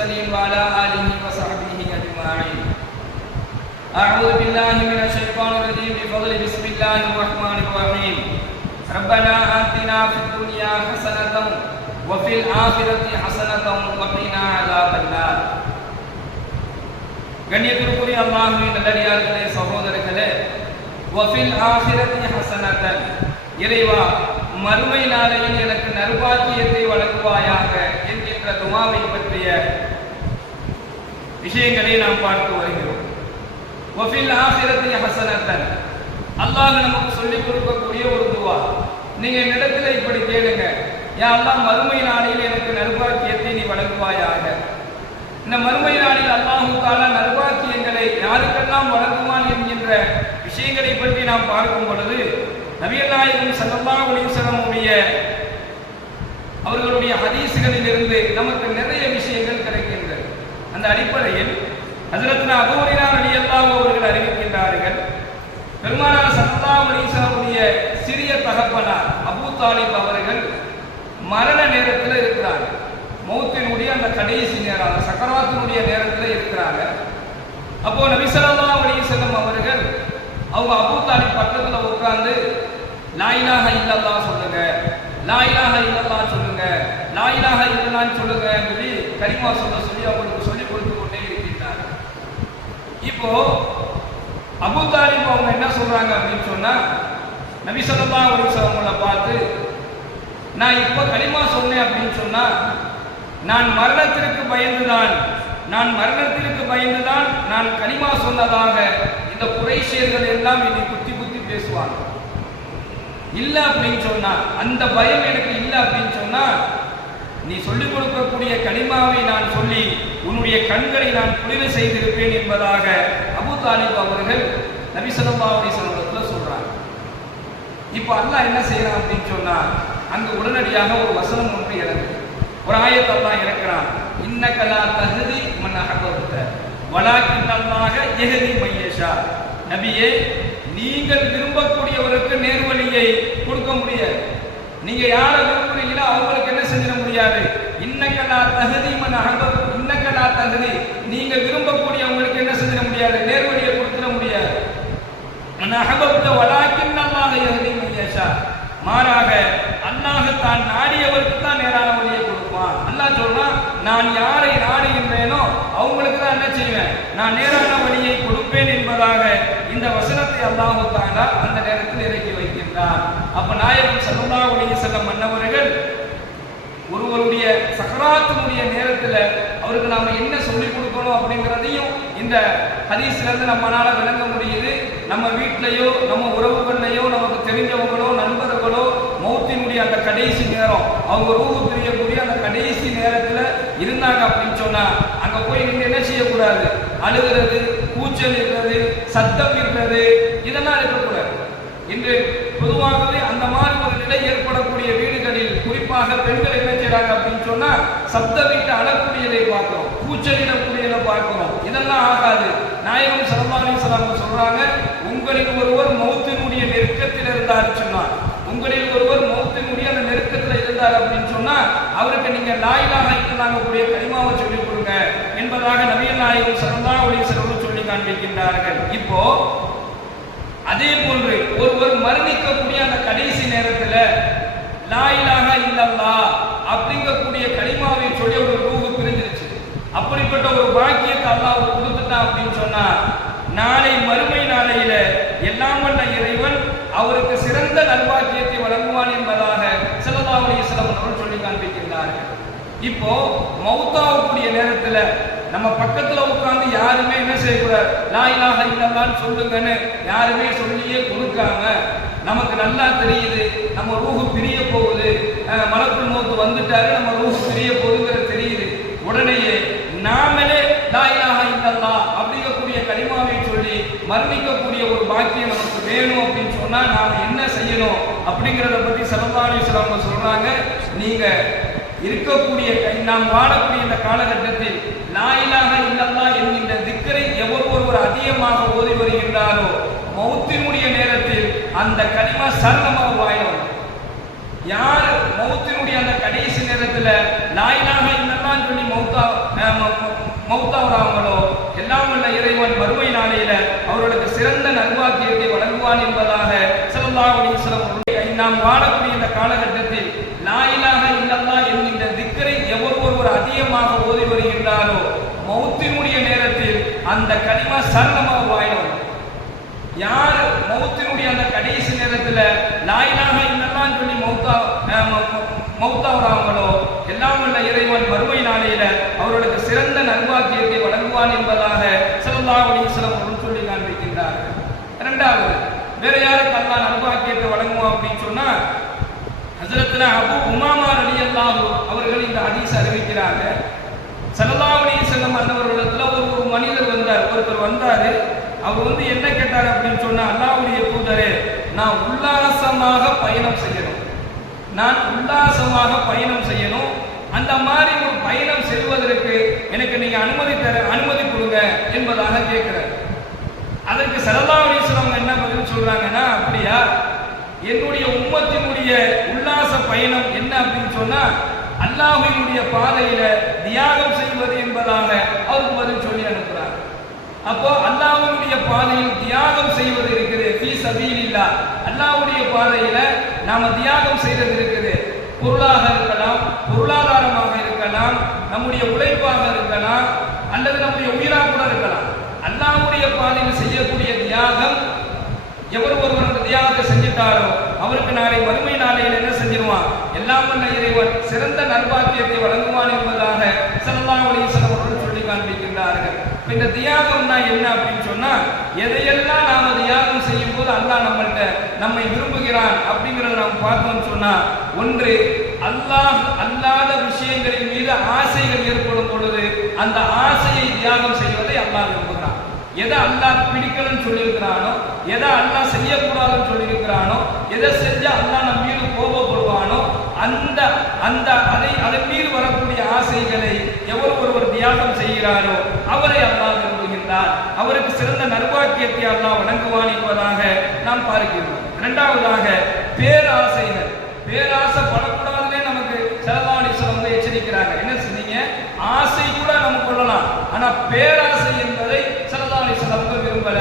المرسلين وعلى آله وصحبه أجمعين. أعوذ بالله من الشيطان الرجيم بفضل بسم الله الرحمن الرحيم. ربنا آتنا في الدنيا حسنة وفي الآخرة حسنة وقنا عذاب النار. கண்ணியத்திற்குரிய அல்லாஹ்வின் நல்லடியார்களே, சகோதரர்களே, வஃபில் ஆখিরাতি ஹஸனத்தன், இறைவா மறுமை நாளையில் எனக்கு நற்பாக்கியத்தை வழங்குவாயாக என்கின்ற துஆவை பற்றிய விஷயங்களை நாம் பார்த்து வருகிறோம். வஃபில் ஆখিরাতি ஹஸனத்தன், அல்லாஹ் நமக்கு சொல்லிக் கொடுக்கக்கூடிய ஒரு துஆ. நீங்க என்னிடத்தில் இப்படி கேளுங்க, யா அல்லாஹ் மறுமை நாளில் எனக்கு நற்பாக்கியத்தை நீ வழங்குவாயாக. இந்த மறுமை நாளில் அல்லாஹு தஆலா நற்பாக்கியங்களை யாருக்கெல்லாம் வழங்குவான் என்கின்ற விஷயங்களை பற்றி நாம் பார்க்கும் பொழுது நபிகள் நாயகம் ஸல்லல்லாஹு அலைஹி வஸல்லம் அவர்களுடைய ஹதீஸ்களில் இருந்து நமக்கு நிறைய விஷயங்கள் கிடைக்கின்றன. அந்த அடிப்படையில் ஹஜ்ரத் அபூ ஹுரைரா ரலியல்லாஹு அவர்கள் அறிவிக்கின்றார்கள், பெருமானார் ஸல்லல்லாஹு அலைஹி வஸல்லம் சிறிய தகப்பனார் அபூ தாலிப் அவர்கள் மரண நேரத்தில் இருக்கிறாங்க. மௌத்தினுடைய அந்த கடைசி நேரம், அந்த சக்கராத்தினுடைய நேரத்தில் இருக்கிறாங்க. அப்போ நபி ஸல்லல்லாஹு அலைஹி வஸல்லம் அவர்கள் அவங்க அபூ தாலிப் பக்கத்தில் உட்கார்ந்து லா இலாஹ இல்லல்லாஹ் சொல்லுங்க, லா இலாஹ இல்லல்லாஹ் சொல்லுங்க, லா இலாஹ இல்லல்லாஹ் சொல்லுங்க சொல்லி கலிமா சொல்லி அவங்களுக்கு சொல்லிக் கொடுத்து கொண்டே இருக்கின்றார். இப்போ அபூ தாலிப் அவங்க என்ன சொல்றாங்க அப்படின்னு சொன்னா, நபி ஸல்லல்லாஹு அலைஹி வஸல்லம் பார்த்து, நான் இப்போ கலிமா சொன்னேன் அப்படின்னு சொன்னா நான் மரணத்திற்கு பயந்துதான் நான் கலிமா சொன்னதாக இந்த குறைஷியர்கள் எல்லாம் என்னை குத்தி குத்தி பேசுவாங்க. இல்ல அப்படின்னு சொன்னா, அந்த பயம் எனக்கு இல்லை அப்படின்னு சொன்னா, நீ சொல்லிக் கொடுக்கக்கூடிய கலிமாவை நான் சொல்லி உன்னுடைய கண்களை நான் குளிர செய்திருப்பேன் என்பதாக அபூ தாலிப் அவர்கள் நபி ஸல்லல்லாஹு அலைஹி வஸல்லம் சொல்றாங்க. இப்போ அல்லாஹ் என்ன செய்யறான் அப்படின்னு சொன்னா, அங்கு உடனடியாக ஒரு வசனம் ஒன்று இறங்குது, ஒரு ஆயத் அல்லாஹ் இறக்குறான். இன்னக லா தஹ்தி மன் அஹ்பப்த வலாக்கின்னல்லாஹ யஹ்தி மன் யஷா. நபியே, நீங்கள் விரும்பக்கூடியவருக்கு நேர்வழியை கொடுக்க முடியாது. நீங்க யாரை விரும்புறீங்களோ அவங்களுக்கு என்ன செஞ்சிட முடியாது. இன்னக லா தஹ்தி மன் அஹ்பப்த, இன்னக லா தஹ்தி, நீங்க விரும்பக்கூடியவங்களுக்கு என்ன செஞ்சிட முடியாது, நேர்வழியை கொடுத்துட முடியாது. மன் அஹ்பப்த வலாக்கின்னல்லாஹ யஹ்தி மன் யஷா, மாறாக அல்லாஹ் தான் நாடியவருக்கு தான் நேரான வழியை கொடுப்பான். அல்லாஹ் சொல்றான், நான் யாரை நாடுகின்றேனோ அவங்களுக்கு தான் என்ன செய்வேன், நான் நேரான வழியை கொடுப்பேன் என்பதாக இந்த வசனத்தை அல்லாஹ் தஆலா அந்த நேரத்தில் இறக்கி வைக்கின்றார். அப்ப நாயகம் ஸல்லல்லாஹு அலைஹி வஸல்லம் மன்னவர்கள் ஒருவருடைய சக்கராத்தினுடைய நேரத்தில் அவருக்கு நாம என்ன சொல்லிக் கொடுக்கணும் அப்படிங்கிறதையும் இந்த ஹதீஸ்ல இருந்து நம்மளால விளங்க முடியுது. நம்ம வீட்டிலையோ நம்ம உறவுகள்லையோ நமக்கு தெரிஞ்சவங்களோ நண்பர்களோ மௌத்தினுடைய அந்த கடைசி நேரம், அவங்க ரூஹு பிரியக்கூடிய அந்த கடைசி நேரத்தில் இருந்தாங்க அப்படின்னு சொன்னா அங்க போய் நீங்க என்ன செய்யக்கூடாது, அழுகிறது, கூச்சல் இருக்கிறது, சத்தம் இருக்கிறது, இதெல்லாம் இருக்கக்கூடாது. இன்று பொதுவாகவே அந்த மாதிரி ஒரு நிலை ஏற்படக்கூடிய வீடுகளில் குறிப்பாக பெண்கள் என்ன செய்யறாங்க அப்படின்னு சொன்னா, சப்தமிட்டு அழக்கூடியதை பார்க்கிறோம், கூச்சலிடக்கூடியதை பார்க்கிறோம். இதெல்லாம் ஆகாது. நாயகம் ஸல்லல்லாஹு அலைஹி வஸல்லம் சொல்றாங்க, உங்களில் ஒருவர் மௌத்தினுடைய நெருக்கத்தில் இருந்தார் சொன்னா, உங்களில் ஒருவர் மௌத்தினுடைய அந்த நெருக்கத்தில் இருந்தார் அப்படின்னு சொன்னா அவருக்கு நீங்க லா இலாஹ இல்லல்லாஹ் கூடிய கலிமாவை சொல்லிக் கொடுங்க என்பதாக நபிகள் நாயகம் ஸல்லல்லாஹு அலைஹி வஸல்லம் சொல்லி காண்பிக்கின்றார்கள். இப்போ அதே போன்று ஒருவர் மரணிக்கக்கூடிய அந்த கடைசி நேரத்தில் லா இலாஹ இல்லல்லாஹ் அப்படிங்கக்கூடிய கலிமாவை சொல்லி ஒரு ரூஹு பிரிஞ்சிருச்சு. அப்படிப்பட்ட ஒரு பாக்கியத்தை அல்லாஹ் கொடுத்துட்டான் அப்படின்னு சொன்னா நாளை மறுமை நாளையில எல்லாம் வல்ல இறைவன் அவருக்கு சிறந்த நல்பாக்கியத்தை வழங்குவான் என்பதாக ஸல்லல்லாஹு அலைஹி வஸல்லம் அவர்கள் சொல்லி காண்பிக்கின்றார்கள். இப்போ மௌத்தாவுடைய நேரத்துல நம்ம பக்கத்துல உட்கார்ந்து யாருமே என்ன செய்யக்கூடாது, லா இலாஹ இல்லல்லாஹ் சொல்லுங்கன்னு யாருமே சொல்லியே கொடுக்காம, நமக்கு நல்லா தெரியுது நம்ம ரூஹு பிரிய போகுது, மலக்குல் மௌத் வந்துட்டாரு, நம்ம ரூஹு பிரிய போகுதுங்கிறது தெரியுது, உடனேயே நாமளே லா இலாஹ இல்லல்லாஹ் அப்படிங்கக்கூடிய கலிமாவை சொல்லி மரணிக்கக்கூடிய ஒரு பாக்கியம் நமக்கு வேணும் அப்படின்னு சொன்னா நாம என்ன செய்யணும் அப்படிங்கிறத பத்தி ஸல்லல்லாஹு அலைஹி வஸல்லம் சொல்றாங்க. நீங்க இருக்கக்கூடிய நாம் வாழக்கூடிய இந்த காலகட்டத்தில் லா இலாஹ இல்லல்லாஹ் என்கின்ற திக்ரை ஒருவர் அதிகமாக ஓதி வருகின்றாரோ மௌத்தினுடைய நேரத்தில் அந்த கலிமா சரணமாக வாயிலும். யார் மௌத்தினுடைய அந்த கடைசி நேரத்தில் லா இலாஹ இல்லல்லாஹ் சொல்லி மௌத்தாவராங்களோ எல்லாம் உள்ள இறைவன் மறுமை நாளையில அவர்களுக்கு சிறந்த நல்வாக்கியத்தை வழங்குவான் என்பதாக ஸல்லல்லாஹு அலைஹி வஸல்லம் நாம் வாழக்கூடிய இந்த காலகட்டத்தில் லா இலாஹ இல்லல்லாஹ் என்கின்ற திக்ரை ஒருவர் அதிகமாக ஓதி வருகின்றாரோ மௌத்தினுடைய நேரத்தில் அந்த கலிமா சரணமாக வாயிலும் யார் மௌத்தினுடைய அந்த கடைசி நேரத்தில் லா இலாஹ இல்லல்லாஹ் சொல்லி மௌத்தாவராங்களோ எல்லாம் உள்ள இறைவன் மறுமை நாளையில அவர்களுக்கு சிறந்த நல்வாக்கியத்தை வழங்குவான் என்பதாக ஸல்லல்லாஹு அலைஹி வஸல்லம் அவர்கள் சொல்லி காண்பிக்கின்றார்கள். இரண்டாவது, வேற யாருக்கு அல்லாஹ் நல்வாக்கியத்தை வழங்குவான் அப்படின்னு சொன்னா ஹஜ்ரத்னா அபூ உமாமா ரலியல்லாஹு அவர்கள் இந்த ஹதீஸ் அறிவிக்கிறாங்க. ஸல்லல்லாஹு அலைஹி வஸல்லம் அன்னவர்களிடத்துல ஒரு மனிதர் வந்தார், ஒருத்தர் வந்தாரு. அவர் என்ன கேட்டார் அப்படின்னு சொன்னா, அல்லாஹ்வுடைய தூதரே, நான் உல்லாசமாக பயணம் செய்யணும், அந்த மாதிரி ஒரு பயணம் செல்வதற்கு எனக்கு நீங்க அனுமதி கொடுங்க என்பதாக கேட்கிறார். அதற்கு ஸல்லல்லாஹு அலைஹி வஸல்லம் என்ன பதில் சொல்றாங்கன்னா, அப்படியா, என்னுடைய உம்மத்தினுடைய உல்லாச பயணம் என்ன அப்படின்னு சொன்னா அல்லாஹ்வினுடைய பாதையில தியாகம் செய்வது என்பதாக அவருக்கு பதில் சொல்லி அனுப்புறாங்க. அப்போ அல்லாஹ்வுடைய பாதையில் தியாகம் செய்வது இருக்குது, ஃபீ சபீலில்லாஹ், அல்லாஹ்வுடைய பாதையில நாம தியாகம் செய்வது இருக்குது. பொருளாக இருக்கலாம், பொருளாதாரமாக இருக்கலாம், நம்முடைய உழைப்பாக இருக்கலாம், அல்லது நம்முடைய உயிராக கூட இருக்கலாம். அல்லாஹ்வுடைய பாதையில் செய்யக்கூடிய தியாகம் ஒருவர் அந்த தியாகத்தை செஞ்சிட்டாரோ அவருக்கு நாளை மறுமை நாளையில் என்ன செஞ்சிருவான், எல்லாம் வல்ல இறைவன் சிறந்த நல்வாக்கியத்தை வழங்குவான் என்பதாக ஸல்லல்லாஹு அலைஹி வஸல்லம் அவர்கள் சொல்லி காண்பிக்கின்றார்கள். இந்த தியாகம்னா என்ன அப்படின்னு சொன்னா, எதையெல்லாம் நாம தியாகம் செய்யும் போது அல்லாஹ் நம்மை விரும்புகிறான் அப்படிங்கிறத நாம் பார்த்தோம்னு சொன்னா, ஒன்று அல்லாஹ் அல்லாத விஷயங்களின் மீது ஆசைகள் ஏற்படும் பொழுது அந்த ஆசையை தியாகம் செய்வதை அல்லாஹ் விரும்புகிறான். எதை அல்லாஹ் பிடிக்கலன்னு சொல்லியிருக்கிறானோ, எதை அல்லாஹ் செய்யக்கூடாதுன்னு சொல்லியிருக்கிறானோ, எதை செஞ்சா அல்லாஹ் நம் மீது கோபப்படுவானோ அதன் மீது வரக்கூடிய ஆசைகளை ஒருவர் தியாகம் செய்கிறாரோ அவரை அல்லாஹ் விரும்புகின்றார், அவருக்கு சிறந்த நல்வாக்கியத்தை அல்லாஹ் வழங்குவான் என்பதாக நாம் பார்க்கிறோம். இரண்டாவதாக பேராசைகள், பேராசைப்படக்கூடாதுன்னே நமக்கு ஸல்லல்லாஹு அலைஹி வஸல்லம் எச்சரிக்கிறாங்க. என்ன சொன்னீங்க, ஆசை கூட நம்ம கொள்ளலாம், ஆனா பேராசை என்பதை ஸல்லல்லாஹு அலைஹி வஸல்லம் விரும்பல.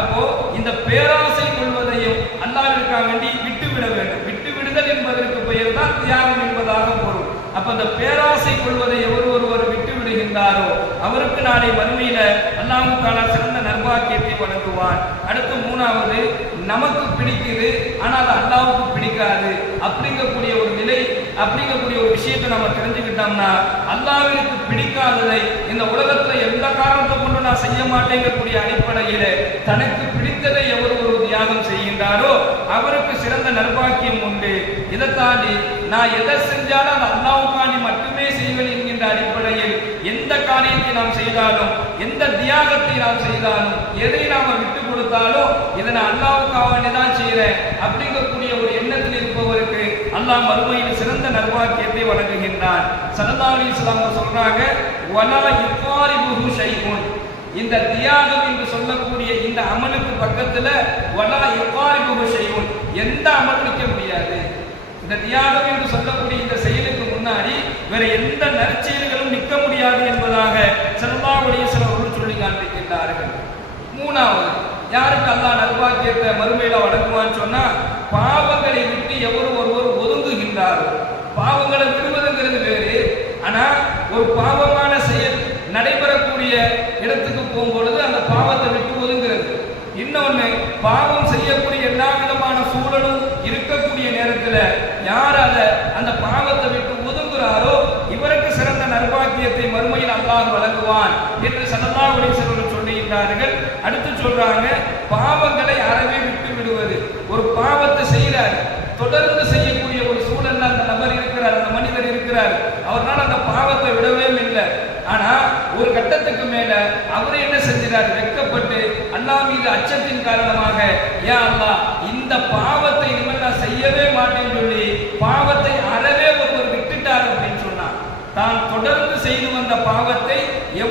அப்போ இந்த பேராசை கொள்வதையும் அல்லாஹ்விற்காக வேண்டி விட்டுவிட வேண்டும். விட்டுவிடுதல் என்பதற்கு பெயர் தான் தியாகம் என்பதாக பொருள். அப்ப அந்த பேராசை கொள்வதை ஒருவர் விட்டு விடுகின்றாரோ அவருக்கு நாளை மறுமையில அல்லாஹ் தஆலா சிறந்த நல்வாக்கியத்தை வழங்குவான். அடுத்து மூணாவது, நமக்கு பிடிக்குது ஆனால் அது அல்லாஹ்வுக்கு பிடிக்காது அப்படிங்கக்கூடிய ஒரு நிலை, அப்படிங்கக்கூடிய ஒரு விஷயத்தை நம்ம தெரிஞ்சுக்கிட்டோம்னா அல்லாஹ்விற்கு பிடிக்காததை இந்த உலகத்துல எந்த காரணத்தை கொண்டு நான் செய்ய மாட்டேங்கக்கூடிய அடிப்படையில தனக்கு பிடித்ததை ஒரு தியாகம் செய்கின்றாரோ அவருக்கு சிறந்த நல்வாக்கியம் உண்டு. இதை தாண்டி நான் எதை செஞ்சாலும் அது அல்லாஹ்வுக்காண்டி மட்டுமே செய்வேன் என்கின்ற அடிப்படையில் எந்த காரியத்தை நாம் செய்தாலும், எந்த தியாகத்தை நாம் செய்தாலும், எதை நாம விட்டு கொடுத்தாலும் இதை நான் அல்லாஹ்வுக்காக வேண்டி தான் செய்யறேன் அப்படிங்கக்கூடிய ஒரு எண்ணத்தில் இருப்பவருக்கு அல்லாஹ் மறுமையில் சிறந்த நல்வாக்கியத்தை வழங்குகின்றான். ஸல்லல்லாஹு அலைஹி வஸல்லம் சொல்றாங்க, வலா யுகாரிபுஹு ஷைஉன், இந்த தியாகம் என்று சொல்லக்கூடிய இந்த அமலுக்கு பக்கத்துல வலா யுகாரிபுஹு ஷைஉன், எந்த அமல் நிற்க முடியாது. இந்த தியாகம் என்று சொல்லக்கூடிய இந்த செயலுக்கு முன்னாடி வேற எந்த நற்செயல்களும் நிற்க முடியாது என்பதாக ஸல்லல்லாஹு அலைஹி வஸல்லம் அவர்கள் சொல்லி காண்பிக்கின்றார்கள். மூணாவது, யாருக்கு அல்லாஹ் நல்வாக்கியத்தை மறுமையில வழங்குவான்னு சொன்னா, பாவங்களை விட்டு ஒருவர் ஒதுங்குகின்றாரோ. பாவங்களை விடுவதுங்கிறது வேறு, ஆனா ஒரு பாவமான செயல் நடைபெறக்கூடிய இடத்துக்கு போகும்பொழுது அந்த பாவத்தை விட்டு ஒதுங்கிறது. இன்னொன்னு, பாவம் செய்யக்கூடிய எல்லா விதமான சூழலும் இருக்கக்கூடிய நேரத்துல யார் அந்த பாவத்தை விட்டு ஒதுங்குறாரோ இவருக்கு சிறந்த நல்வாக்கியத்தை மறுமையில் அல்லாஹ் வழங்குவான் என்று ஸல்லல்லாஹு அலைஹி வஸல்லம் சொல்லுகிறார்கள். அடுத்து சொல்றாங்க, பாவங்களை அறவே விட்டு விடுவது. ஒரு பாவத்தை செய்யறார், தொடர்ந்து செய்யக்கூடிய ஒரு சூழல்ல அந்த நபர் இருக்கிறார், அந்த மனிதர் இருக்கிறார், அவரால் அந்த பாவத்தை விடவே இல்லை. ஆனா ஒரு கட்டத்துக்கு மேல அவர் என்ன செஞ்சார், வெட்கப்பட்டு அல்லாஹ் மீது அச்சத்தின் காரணமாக, யா அல்லாஹ் இந்த பாவத்தை இனிமேல் நான் செய்யவே மாட்டேன்னு சொல்லி பாவத்தை அறவே ஒருவர் விட்டுட்டார் அப்படின்னு சொன்னார். தான் தொடர்ந்து செய்து வந்த பாவத்தை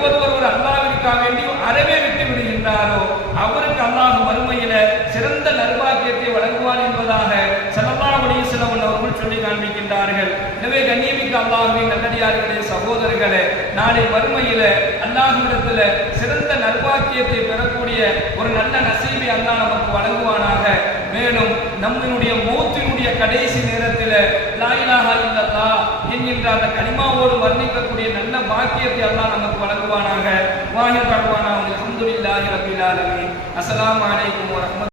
ஒருவர் அல்லாஹ்விற்காக வேண்டி அறவே விட்டு விடுகின்றாரோ அவருக்கு அல்லாஹ் மறுமையில சிறந்த நல்வாக்கியத்தை வழங்குவான் என்பதாக ஸல்லல்லாஹு அலைஹி வஸல்லம் அவர்கள் சொல்லி காண்பிக்கின்றார்கள். எனவே கண்ணியமிக்க கண்ணியமிக்க அல்லாஹ்வின் நல்லடியார்களே, சகோதரர்களே, நாளை மறுமையில அல்லாஹ்விடத்துல சிறந்த நற்பாக்கியத்தை பெறக்கூடிய ஒரு நல்ல நசீபை அல்லாஹ் நமக்கு வழங்குவானாக. மேலும் நம்மளுடைய மௌத்தினுடைய கடைசி நேரத்தில் லா இலாஹா இல்லல்லாஹ் என்கின்ற அந்த கலிமாவோடு வர்ணிக்கக்கூடிய நல்ல பாக்கியத்தை அல்லாஹ் நமக்கு வழங்குவானாக. வாஹிர் தஅவானா அல்ஹம்துலில்லாஹி ரப்பில் ஆலமீன். அஸ்ஸலாமு அலைக்கும் வரஹ்மத்துல்லாஹி